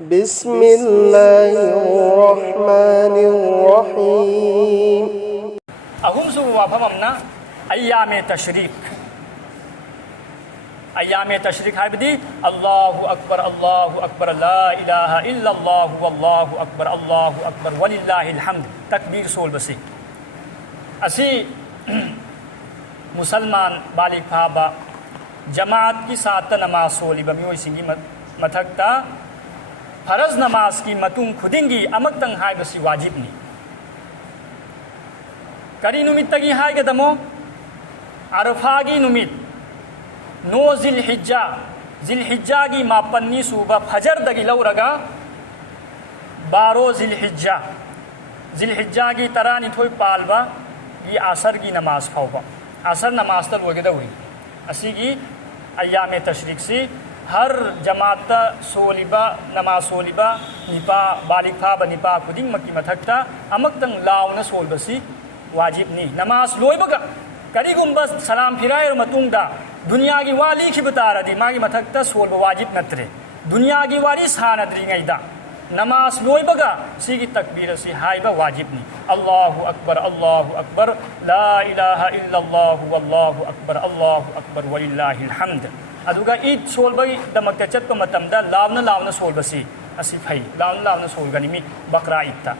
بسم الله الرحمن الرحيم. أهمسو وفهمنا أيام تشريك. أيام تشريك هاي الله أكبر الله أكبر لا إله إلا الله والله أكبر الله أكبر ولله الحمد تكبير سول بسي أسي مسلمان بالغ فابا جماعت کی ساتھ نماز سولی بمیوئی سنگی متھکتا فرض نماز کی متون خودنگی امکتنگ ہائی بسی واجب نی کری نمت تگی ہائی گدمو عرفاگی نمت نو ذی الحجہ کی ماپنی صوبہ فجر دگی لو رگا بارو ذی الحجہ کی ترانی تھوئی پالوا یہ عصر کی نماز پھوبا عصر نماز تل وگدہ ہوئی اسی کی ایام تشریق سے ہر جماعت سولیبا نماز سولیبا نپا بالغ فابا نپا خودنگ مکی متھکتا امکتنگ لاؤنا سول بسی واجب نی نماز لوئی بگا کری گنبس سلام پھرائر متونگ دا دنیا کی والی کی بتا رہا دی ماں کی متھکتا سول واجب نترے دنیا کی والی ساندری گئی دا نماز لوئی بگا سی کی تکبیر سی ہائی با واجب نی اللہ اکبر لا الہ الا اللہ واللہ اکبر وللہ الحمد ادوگا عید سول بگی دمکتا چت کو متمدہ لاؤنا سول بسی اسی پھائی لاؤنا سول گنی می بقرہ عید تا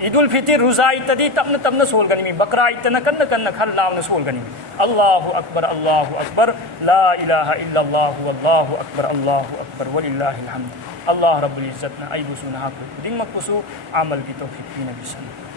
عید الفطر روزہ عید دی تبنا سول گنی می بقرہ عید تا نکن کھل لاؤنا سول گنی می اللہ اکبر لا الہ الا اللہ واللہ اکبر وللہ الحمد اللہ رب العزت نا ای بسو نہا کو دنگ مکسو عمل کی توفیق کی نبی صلی اللہ